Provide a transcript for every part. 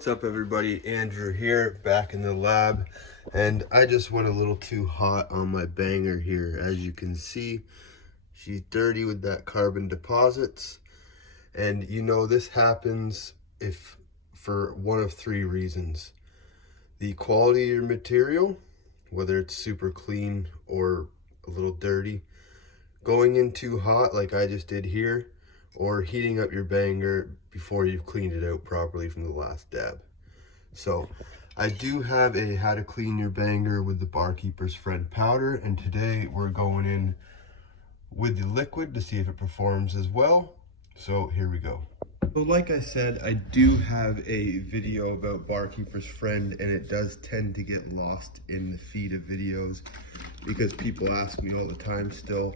What's up everybody, Andrew here, back in the lab, and I just went a little too hot on my banger here. As you can see, she's dirty with that carbon deposits, and you know this happens if for one of three reasons. The quality of your material, whether it's super clean or a little dirty, going in too hot like I just did here, or heating up your banger before you've cleaned it out properly from the last dab. So I do have a how to clean your banger with the Barkeeper's Friend powder, and today we're going in with the liquid to see if it performs as well. So here we go. So like I said, I do have a video about Barkeeper's Friend, and it does tend to get lost in the feed of videos because people ask me all the time still,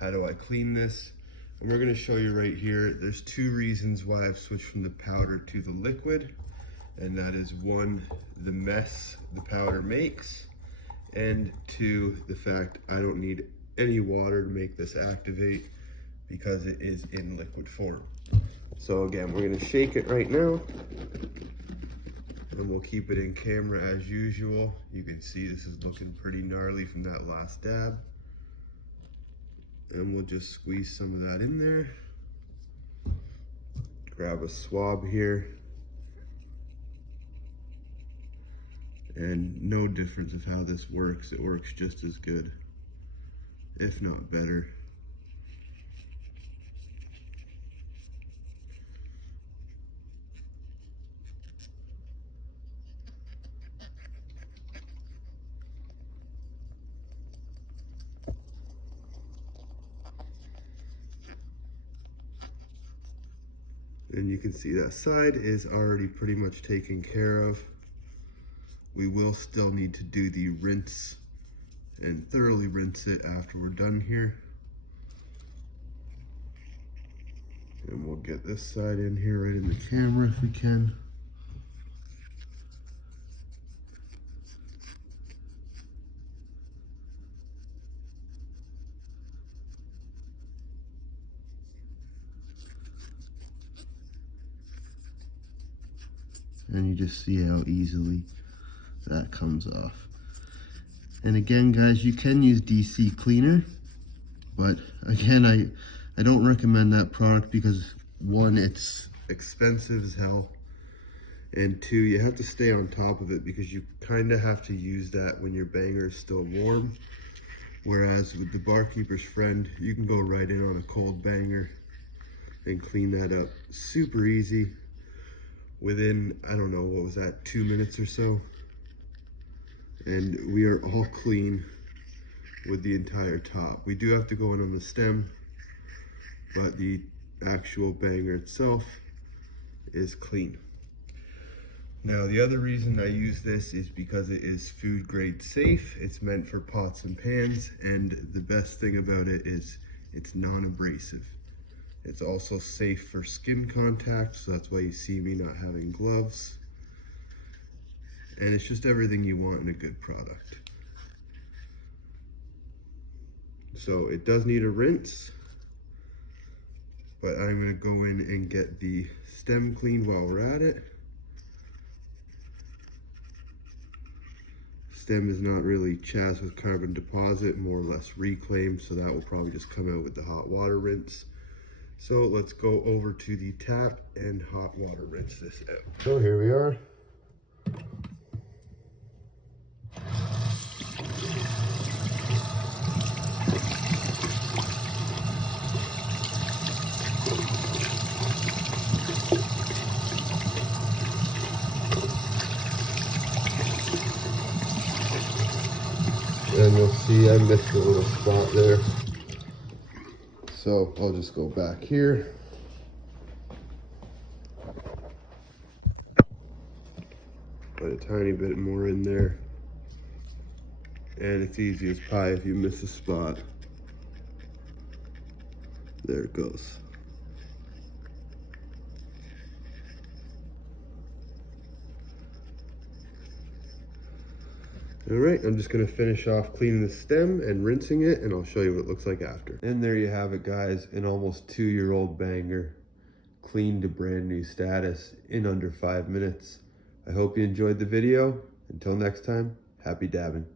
how do I clean this? And we're going to show you right here. There's two reasons why I've switched from the powder to the liquid, and that is one, the mess the powder makes, and two, the fact I don't need any water to make this activate because it is in liquid form. So again, we're going to shake it right now, and we'll keep it in camera as usual. You can see this is looking pretty gnarly from that last dab. And we'll just squeeze some of that in there. Grab a swab here. And no difference of how this works. It works just as good, if not better. And you can see that side is already pretty much taken care of. We will still need to do the rinse and thoroughly rinse it after we're done here. And we'll get this side in here right in the camera if we can. And you just see how easily that comes off. And again, guys, you can use DC cleaner, but again, I don't recommend that product because one, it's expensive as hell, and two, you have to stay on top of it because you kind of have to use that when your banger is still warm. Whereas with the Barkeeper's Friend, you can go right in on a cold banger and clean that up super easy. Within, I don't know, what was that, 2 minutes or so? And we are all clean with the entire top. We do have to go in on the stem, but the actual banger itself is clean. Now, the other reason I use this is because it is food grade safe. It's meant for pots and pans, and the best thing about it is it's non-abrasive. It's also safe for skin contact, so that's why you see me not having gloves. And it's just everything you want in a good product. So it does need a rinse, but I'm gonna go in and get the stem cleaned while we're at it. Stem is not really chas with carbon deposit, more or less reclaimed, so that will probably just come out with the hot water rinse. So let's go over to the tap and hot water rinse this out. So here we are. And you'll see I missed a little spot there. So I'll just go back here. Put a tiny bit more in there. And it's easy as pie if you miss a spot. There it goes. All right, I'm just gonna finish off cleaning the stem and rinsing it, and I'll show you what it looks like after. And there you have it, guys, an almost 2-year-old banger, clean to brand new status in under 5 minutes. I hope you enjoyed the video. Until next time, happy dabbing.